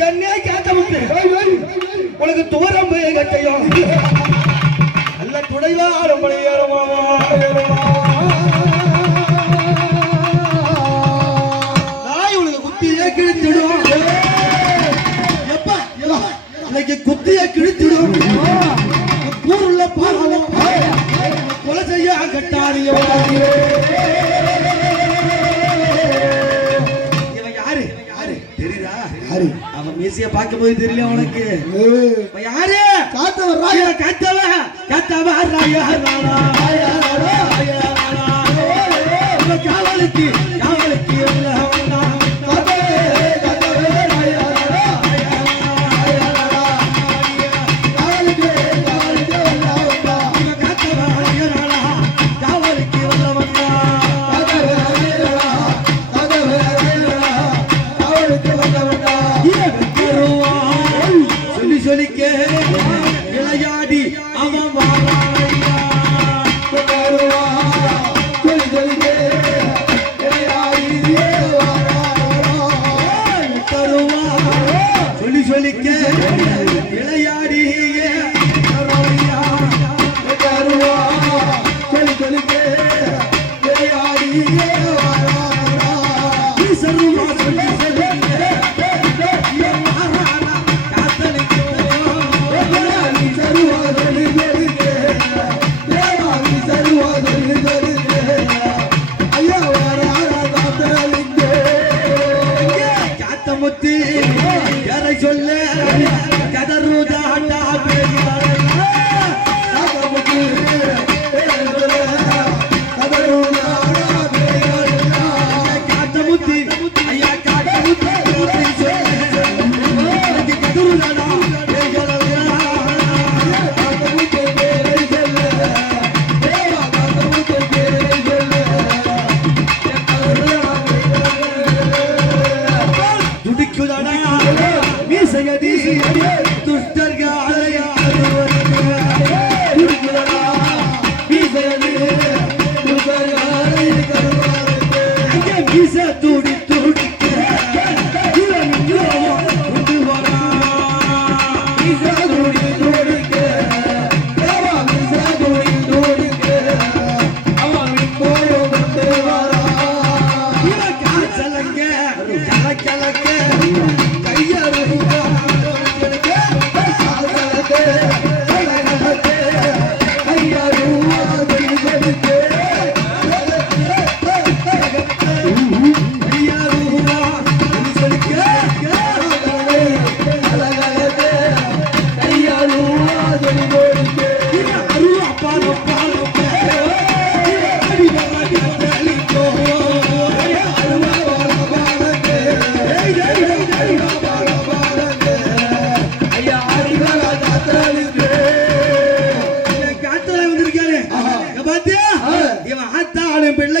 கண்ணே கேட்ட விட்டு உனக்கு தூரம் போய் கட்டையும் நல்ல துணைவா ஆடம்படி ஏறுமா? நாய் உனக்கு குத்தியே கிழித்திடும். எப்பா இன்னைக்கு குத்தியே கிழித்திடும். ஊருள்ள பாருங்க கொலை செய்ய கட்டாரியோ தெரியுதா யாரு? அவன் மீசைய பார்க்கும்போது தெரியல உனக்கு. யாரு? காத்தவர் ராய. கத்தவ கத்தவ ராய ராய ராய காவலுக்கு காவலுக்கு எல்லாம் சொல்லி சொல்ல Sing it easy, yeah.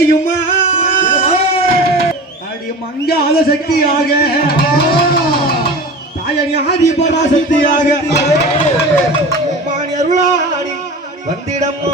பிள்ளையுமா அடி மங்காத சக்தியாக. தாயணி ஆதி பராசக்தியாக. அருளாடி வந்திடமோ?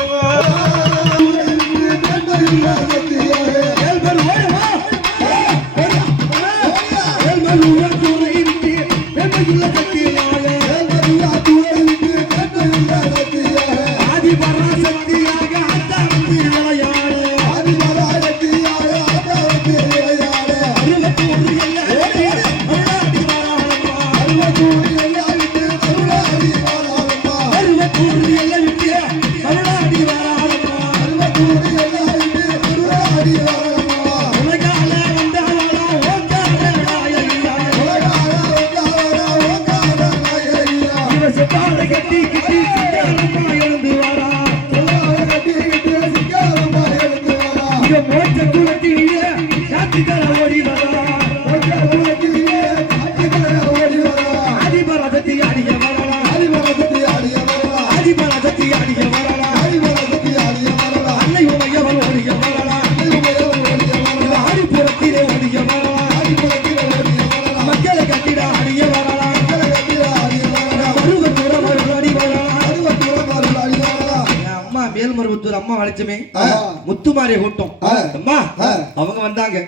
பாடு கட்டி மேல்மருவத்தூர் அம்மா ஆஹா. முத்துமாரிய கூட்டம். அம்மா. அவங்க வந்தாங்க.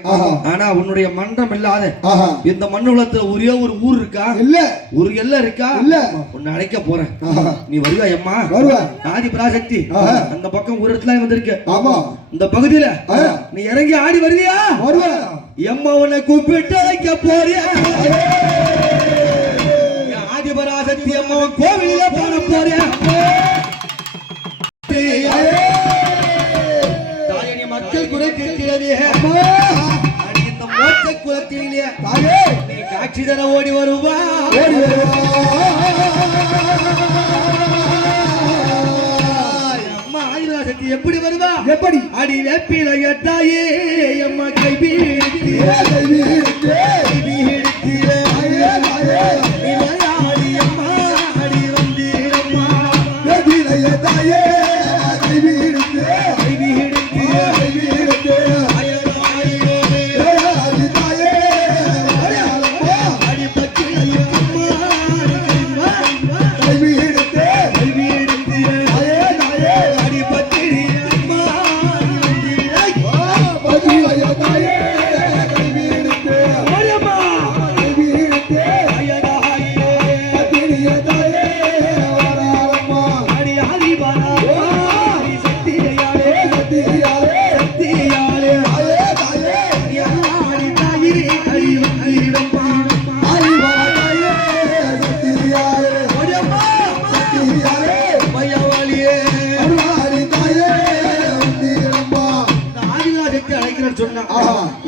ஆனா உன்னுடைய மன்றம் இல்லாத இந்த மண்ணுலகத்துல ஒரே ஒரு ஊர் இருக்கா இல்ல ஒரு எல்லை இருக்கா இல்ல. உன்னை அழைக்க போறேன். நீ வருவா அம்மா. ஆதி பராசக்தி. அந்த பக்கம் ஒரு இடத்துல வந்திருக்கு ஆமா இந்த பகுதியில. நீ இறங்கி ஆடி வருவியா வருவேன் எம்மா உன்னை கூப்பிட்டு அழைக்க போறியா என் ஆதி பராசக்தி அம்மா கோவில இந்த மோட்ச குலத்திலே தாயே காட்சி தர ஓடி வருவா. ஓடி அம்மா ஆதிபராசக்தி எப்படி வருவா? எப்படி? அடி வேப்பில எட்டாயே அம்மா கை பீடித்து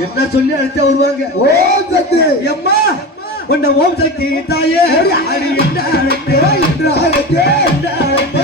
என்ன சொல்லி அழைச்சா வருவாங்க? எம்மா உன்னை ஓம் சக்தி தாயே என்ன அழைத்தே? என்ன அழைத்தே?